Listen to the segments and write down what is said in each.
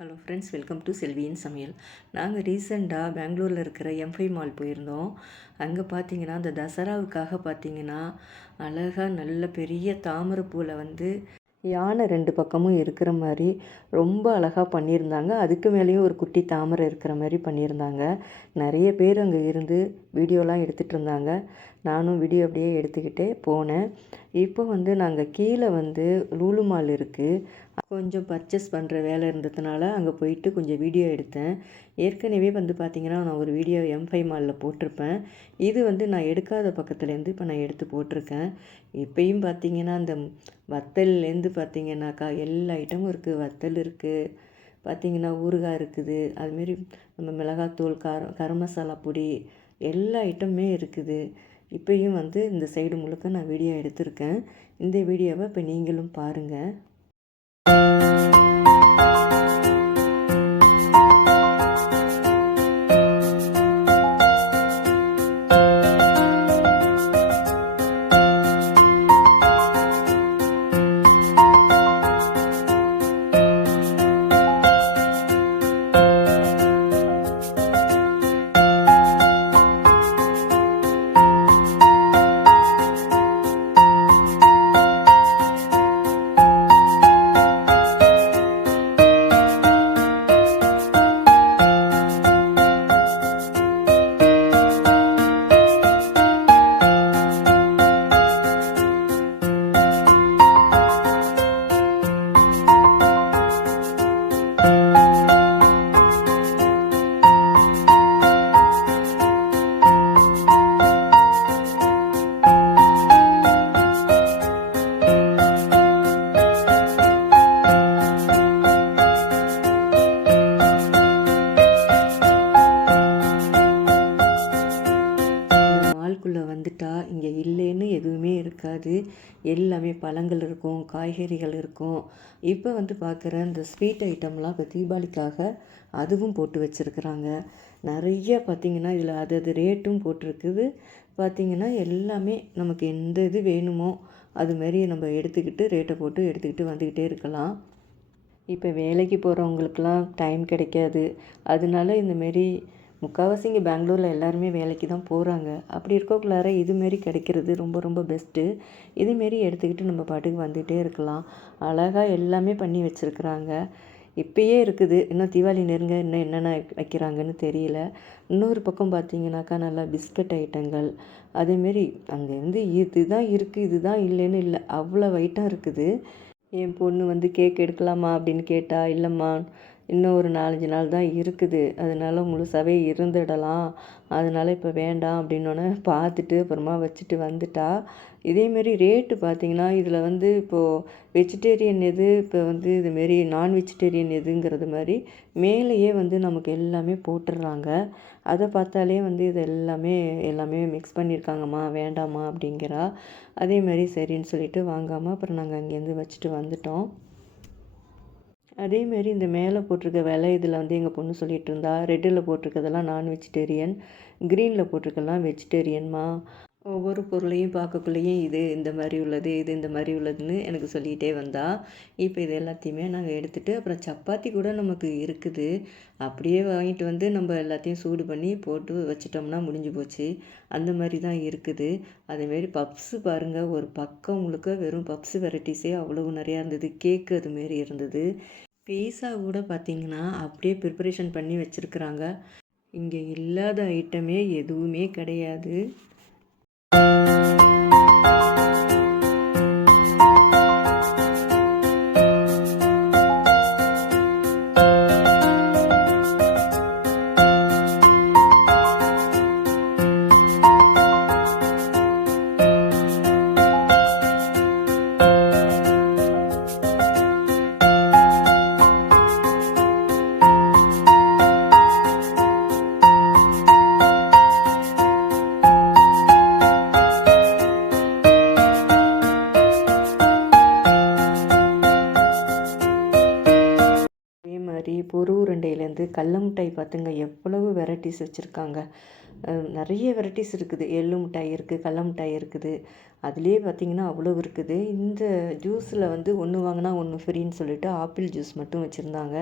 Hello friends, welcome to செல்வியின் சமையல். நாங்கள் ரீசெண்டாக பெங்களூரில் இருக்கிற M5 மால் போயிருந்தோம். அங்கே பார்த்தீங்கன்னா அந்த தசராவுக்காக பார்த்தீங்கன்னா அழகாக நல்ல பெரிய தாமரைப்பூவில் யானை 2 பக்கமும் இருக்கிற மாதிரி ரொம்ப அழகாக பண்ணியிருந்தாங்க. அதுக்கு மேலேயும் ஒரு குட்டி தாமரை இருக்கிற மாதிரி பண்ணியிருந்தாங்க. நிறைய பேர் அங்கே இருந்து வீடியோலாம் எடுத்துகிட்டு இருந்தாங்க. நானும் வீடியோ அப்படியே எடுத்துக்கிட்டே போனேன். இப்போ நாங்கள் கீழே லூலு மால் இருக்குது. கொஞ்சம் பர்ச்சேஸ் பண்ணுற வேலை இருந்ததுனால அங்கே போயிட்டு கொஞ்சம் வீடியோ எடுத்தேன். ஏற்கனவே பார்த்திங்கன்னா நான் ஒரு வீடியோ M5 மாலில் போட்டிருப்பேன். இது நான் எடுக்காத பக்கத்துலேருந்து இப்போ நான் எடுத்து போட்டிருக்கேன். இப்போயும் பார்த்திங்கன்னா அந்த வத்தல்லேருந்து பார்த்திங்கனாக்கா எல்லா ஐட்டமும் இருக்குது. வத்தல் இருக்குது, பார்த்திங்கன்னா ஊறுகாய் இருக்குது, அதுமாரி நம்ம மிளகாத்தூள், கரம் மசாலா பொடி எல்லா ஐட்டமுமே இருக்குது. இப்போயும் இந்த சைடு முழுக்க நான் வீடியோ எடுத்திருக்கேன். இந்த வீடியோவை இப்போ நீங்களும் பாருங்கள். இங்கே இல்லைன்னு எதுவுமே இருக்காது. எல்லாமே பழங்கள் இருக்கும், காய்கறிகள் இருக்கும். இப்போ பார்க்குற இந்த ஸ்வீட் ஐட்டம்லாம் இப்போ தீபாவளிக்காக அதுவும் போட்டு வச்சுருக்குறாங்க. நிறைய பார்த்திங்கன்னா இதில் அது ரேட்டும் போட்டிருக்குது. பார்த்திங்கன்னா எல்லாமே நமக்கு எந்த இது வேணுமோ அதுமாரி நம்ம எடுத்துக்கிட்டு ரேட்டை போட்டு எடுத்துக்கிட்டு வந்துக்கிட்டே இருக்கலாம். இப்போ வேலைக்கு போகிறவங்களுக்கெல்லாம் டைம் கிடைக்காது. அதனால இந்தமாரி முக்கால்வாசி இங்கே பெங்களூரில் எல்லாருமே வேலைக்கு தான் போகிறாங்க. அப்படி இருக்கக்குள்ளார இதுமாரி கிடைக்கிறது ரொம்ப ரொம்ப பெஸ்ட்டு. இதுமாரி எடுத்துக்கிட்டு நம்ம பாட்டுக்கு வந்துகிட்டே இருக்கலாம். அழகாக எல்லாமே பண்ணி வச்சுருக்குறாங்க. இப்போயே இருக்குது. இன்னும் தீபாவளி நெருங்க இன்னும் என்னென்ன வைக்கிறாங்கன்னு தெரியல. இன்னொரு பக்கம் பார்த்திங்கனாக்கா நல்லா பிஸ்கட் ஐட்டங்கள், அதேமாரி அங்கேருந்து இதுதான் இருக்குது இதுதான் இல்லைன்னு இல்லை, அவ்வளோ ஐட்டம் இருக்குது. என் பொண்ணு கேக் எடுக்கலாமா அப்படின்னு கேட்டால், இல்லைம்மா இன்னும் ஒரு 4-5 நாள் தான் இருக்குது, அதனால முழுசாகவே இருந்துடலாம், அதனால் இப்போ வேண்டாம் அப்படின்னோடனே பார்த்துட்டு அப்புறமா வச்சுட்டு வந்துட்டா. இதேமாரி ரேட்டு பார்த்திங்கன்னா இதில் இப்போது வெஜிடேரியன் எது, இப்போ இதுமாரி நான் வெஜிடேரியன் எதுங்கிறது மாதிரி மேலேயே நமக்கு எல்லாமே போட்டுடுறாங்க. அதை பார்த்தாலே இது எல்லாமே மிக்ஸ் பண்ணியிருக்காங்கம்மா வேண்டாம்மா அப்படிங்கிறா. அதேமாதிரி சரின்னு சொல்லிட்டு வாங்காமல் அப்புறம் நாங்கள் அங்கேருந்து வச்சுட்டு வந்துட்டோம். அதேமாரி இந்த மேலே போட்டிருக்க விலை இதில் எங்கள் பொண்ணு சொல்லிகிட்டு இருந்தா, ரெட்டில் போட்டிருக்கிறதெல்லாம் நான் வெஜிடேரியன், க்ரீனில் போட்டிருக்கலாம் வெஜிடேரியன்மா. ஒவ்வொரு பொருளையும் பார்க்கக்குள்ளேயும் இது இந்த மாதிரி உள்ளது, இது இந்த மாதிரி உள்ளதுன்னு எனக்கு சொல்லிகிட்டே வந்தா. இப்போ இது எல்லாத்தையுமே நாங்கள் எடுத்துகிட்டு அப்புறம் சப்பாத்தி கூட நமக்கு இருக்குது. அப்படியே வாங்கிட்டு நம்ம எல்லாத்தையும் சூடு பண்ணி போட்டு வச்சிட்டோம்னா முடிஞ்சு போச்சு. அந்த மாதிரி தான் இருக்குது. அதேமாரி பப்ஸு பாருங்கள், ஒரு பக்கம் முழுக்க வெறும் பப்ஸு வெரைட்டிஸே அவ்வளவு நிறையா இருந்தது. கேக்கு அதுமாரி இருந்தது. பீஸா கூட பார்த்திங்கன்னா அப்படியே ப்ரிப்பரேஷன் பண்ணி வச்சுருக்குறாங்க. இங்கே இல்லாத ஐட்டமே எதுவுமே கிடையாது. பொறு உருண்டையிலேருந்து கடல மிட்டாய் பார்த்துங்க எவ்வளவு வெரைட்டிஸ் வச்சுருக்காங்க. நிறைய வெரைட்டிஸ் இருக்குது. எள்ளு மிட்டாய் இருக்குது, கடல மிட்டாய் இருக்குது. அதுலேயே பார்த்திங்கன்னா அவ்வளோ இருக்குது. இந்த ஜூஸில் வந்து ஒன்று வாங்கினா ஒன்று ஃப்ரீன்னு சொல்லிட்டு ஆப்பிள் ஜூஸ் மட்டும் வச்சுருந்தாங்க.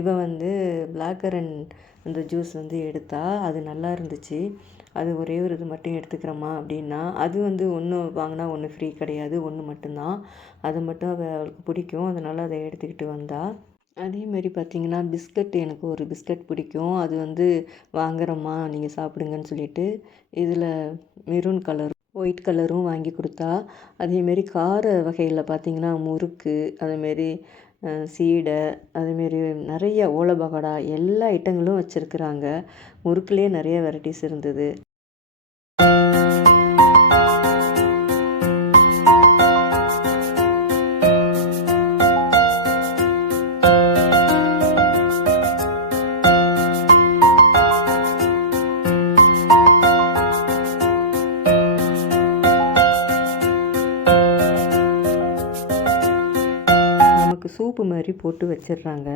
இவன் வந்து பிளாக் கரண்ட் அந்த ஜூஸ் வந்து எடுத்தா அது நல்லா இருந்துச்சு. அது ஒரே ஒரு இது மட்டும் எடுத்துக்கிறோமா அப்படின்னா, அது வந்து ஒன்று வாங்கினா ஒன்று ஃப்ரீ கிடையாது, ஒன்று மட்டும்தான். அது மட்டும் அவளுக்கு பிடிக்கும், அதனால் அதை எடுத்துக்கிட்டு வந்தா. அதேமாரி பார்த்திங்கன்னா பிஸ்கட், எனக்கு ஒரு பிஸ்கட் பிடிக்கும். அது வந்து வாங்குறோம்மா நீங்கள் சாப்பிடுங்கன்னு சொல்லிட்டு இதில் மெரூன் கலர் ஒயிட் கலரும் வாங்கி கொடுத்தா. அதேமாரி கார வகையில் பார்த்திங்கன்னா முறுக்கு, அதேமாரி சீடை, அதேமாரி நிறைய ஓலை பகோடா எல்லா ஐட்டங்களும் வச்சுருக்குறாங்க. முறுக்குலேயே நிறைய வெரைட்டிஸ் இருந்தது. சூப்பு மாதிரி போட்டு வச்சிடுறாங்க.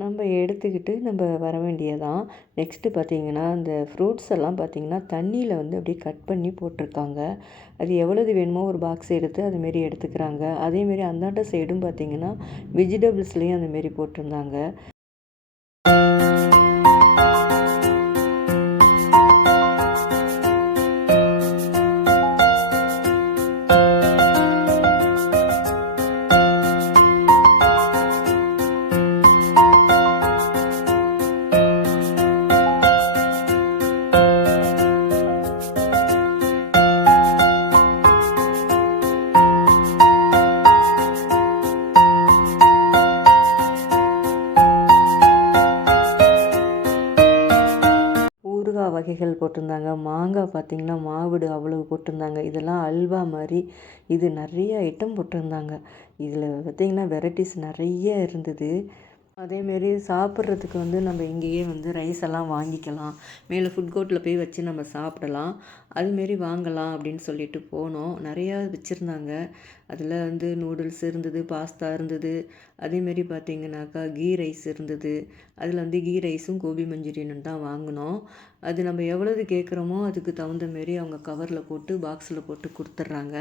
நம்ம எடுத்துக்கிட்டு நம்ம வர வேண்டியதான். நெக்ஸ்ட்டு பார்த்திங்கன்னா இந்த ஃப்ரூட்ஸ் எல்லாம் பார்த்திங்கன்னா தண்ணியில் வந்து அப்படியே கட் பண்ணி போட்டிருக்காங்க. அது எவ்வளவு வேணுமோ ஒரு பாக்ஸ் எடுத்து அதுமாரி எடுத்துக்கிறாங்க. அதேமாரி அந்தாண்ட சைடும் பார்த்திங்கன்னா வெஜிடபிள்ஸ்லேயும் அந்தமாரி போட்டிருந்தாங்க. ஊறுகாய் வகைகள் போட்டிருந்தாங்க. மாங்காய் பார்த்திங்கன்னா மாவிடு அவ்வளவு போட்டிருந்தாங்க. இதெல்லாம் அல்வா மாதிரி இது நிறைய ஐட்டம் போட்டிருந்தாங்க. இதில் பார்த்திங்கன்னா வெரைட்டிஸ் நிறைய இருந்தது. அதேமாரி சாப்பிட்றதுக்கு வந்து நம்ம இங்கேயே வந்து ரைஸ் எல்லாம் வாங்கிக்கலாம். மேலே ஃபுட் கோர்ட்டில் போய் வச்சு நம்ம சாப்பிடலாம். அதுமாரி வாங்கலாம் அப்படின்னு சொல்லிட்டு போனோம். நிறையா வச்சுருந்தாங்க. அதில் வந்து நூடுல்ஸ் இருந்தது, பாஸ்தா இருந்தது. அதேமாரி பார்த்திங்கனாக்கா கீ ரைஸ் இருந்தது. அதில் வந்து கீ ரைஸும் கோபி மஞ்சூரியனும் தான் வாங்கினோம். அது நம்ம எவ்வளவு கேட்குறோமோ அதுக்கு தகுந்த மாரி அவங்க கவரில் போட்டு பாக்ஸில் போட்டு கொடுத்துட்றாங்க.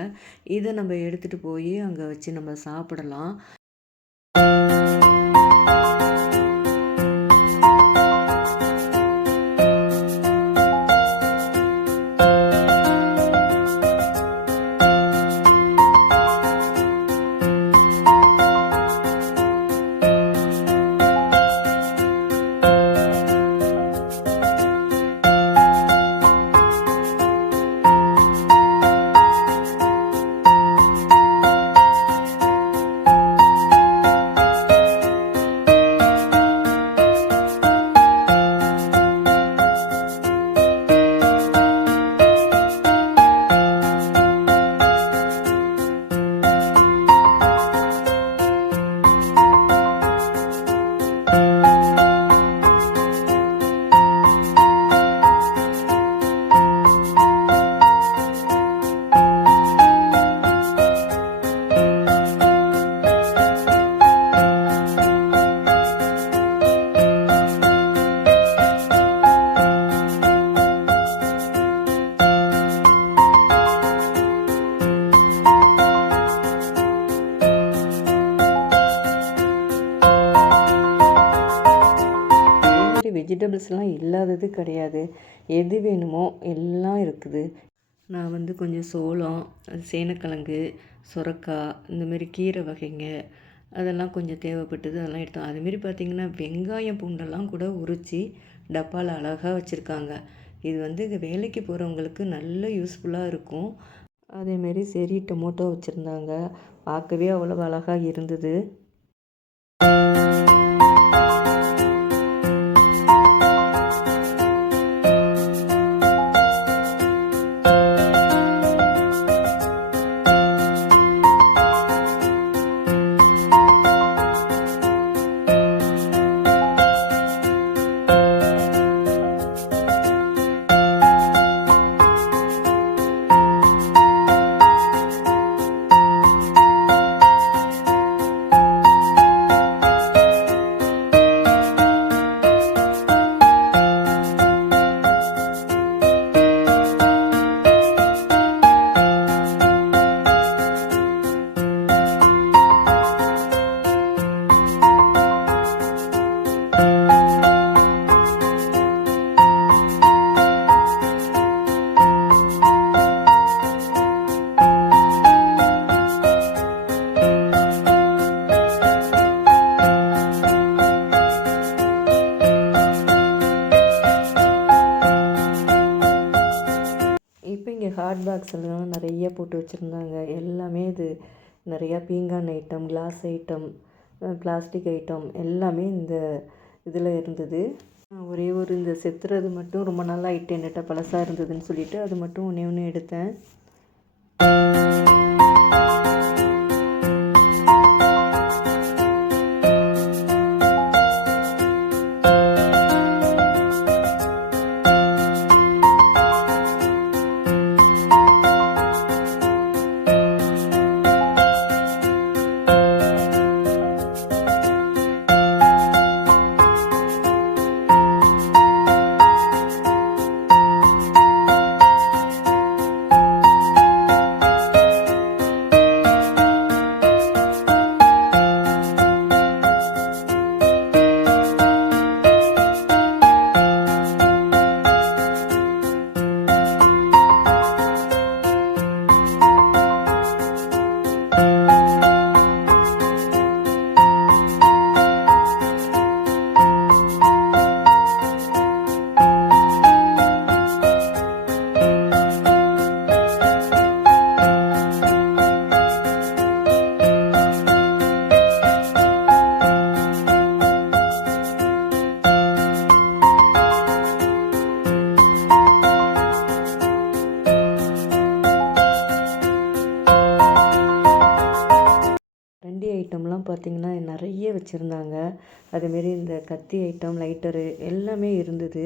இதை நம்ம எடுத்துகிட்டு போய் அங்கே வச்சு நம்ம சாப்பிடலாம். வெஜிடபிள்ஸ்லாம் இல்லாதது கிடையாது. எது வேணுமோ எல்லாம் இருக்குது. நான் வந்து கொஞ்சம் சோளம், சேனக்கிழங்கு, சுரக்காய் இந்தமாரி கீரை வகைங்க அதெல்லாம் கொஞ்சம் தேவைப்பட்டது, அதெல்லாம் எடுத்தோம். அதுமாரி பார்த்திங்கன்னா வெங்காயம் பூண்டெல்லாம் கூட உரித்து டப்பாவில் அழகாக வச்சுருக்காங்க. இது வந்து வேலைக்கு போகிறவங்களுக்கு நல்ல யூஸ்ஃபுல்லாக இருக்கும். அதேமாரி சரி டொமேட்டோ வச்சுருந்தாங்க. பார்க்கவே அவ்வளோ அழகாக இருந்தது. பாக்ஸ்லாம் நிறைய போட்டு வச்சுருந்தாங்க. எல்லாமே இது நிறையா பீங்கான் item, glass item, plastic item எல்லாமே இந்த இதில் இருந்தது. ஒரே ஒரு இந்த செத்துறது மட்டும் ரொம்ப நாள் ஆகிட்டு என்கிட்ட பழசாக இருந்ததுன்னு சொல்லிவிட்டு அது மட்டும் ஒன்றே ஒன்று எடுத்தேன். ஐட்டம்லாம் பார்த்திங்கன்னா நிறைய வச்சுருந்தாங்க. அதேமாரி இந்த கத்தி ஐட்டம், லைட்டரு எல்லாமே இருந்தது.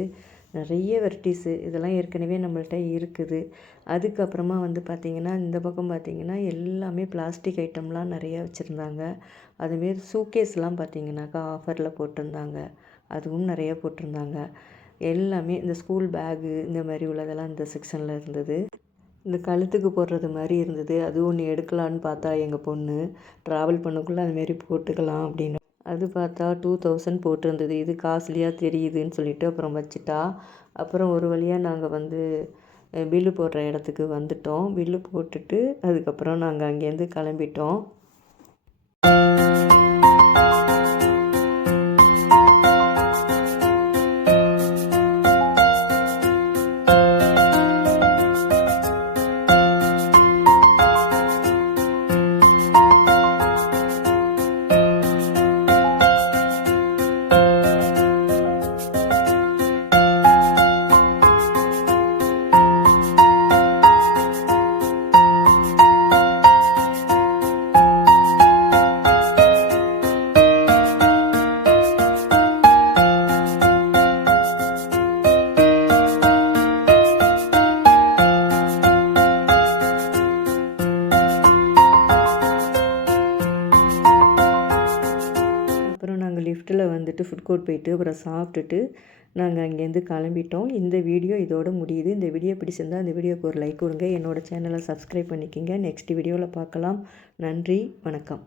நிறைய வெரைட்டிஸு இதெல்லாம் ஏற்கனவே நம்மள்ட்ட இருக்குது. அதுக்கப்புறமா வந்து பார்த்திங்கன்னா இந்த பக்கம் பார்த்திங்கன்னா எல்லாமே பிளாஸ்டிக் ஐட்டம்லாம் நிறையா வச்சுருந்தாங்க. அதுமாரி சூட்கேஸ்லாம் பார்த்திங்கனாக்கா ஆஃபரில் போட்டிருந்தாங்க. அதுவும் நிறைய போட்டிருந்தாங்க. எல்லாமே இந்த ஸ்கூல் பேகு இந்த மாதிரி உள்ளதெல்லாம் இந்த செக்ஷனில் இருந்தது. இந்த கழுத்துக்கு போடுறது மாதிரி இருந்தது. அது ஒன்று எடுக்கலான்னு பார்த்தா எங்கள் பொண்ணு ட்ராவல் பண்ணக்குள்ளே அதுமாரி போட்டுக்கலாம் அப்படின்னு. அது பார்த்தா 2000 போட்டிருந்தது. இது காஸ்ட்லியாக தெரியுதுன்னு சொல்லிட்டு அப்புறம் வச்சுட்டா. அப்புறம் ஒரு வழியாக நாங்கள் வந்து பில்லு போடுற இடத்துக்கு வந்துட்டோம். பில்லு போட்டுட்டு அதுக்கப்புறம் நாங்கள் அங்கேருந்து கிளம்பிட்டோம். லிஃப்ட்டில் வந்துட்டு ஃபுட் கோர்ட் போயிட்டு அப்புறம் சாப்பிட்டுட்டு நாங்கள் அங்கேருந்து கிளம்பிட்டோம். இந்த வீடியோ இதோட முடியுது. இந்த வீடியோ பிடிச்சிருந்தால் இந்த வீடியோக்கு ஒரு லைக் கொடுங்க. என்னோடய சேனலை சப்ஸ்கிரைப் பண்ணிக்கிங்க. நெக்ஸ்ட் வீடியோவில் பார்க்கலாம். நன்றி, வணக்கம்.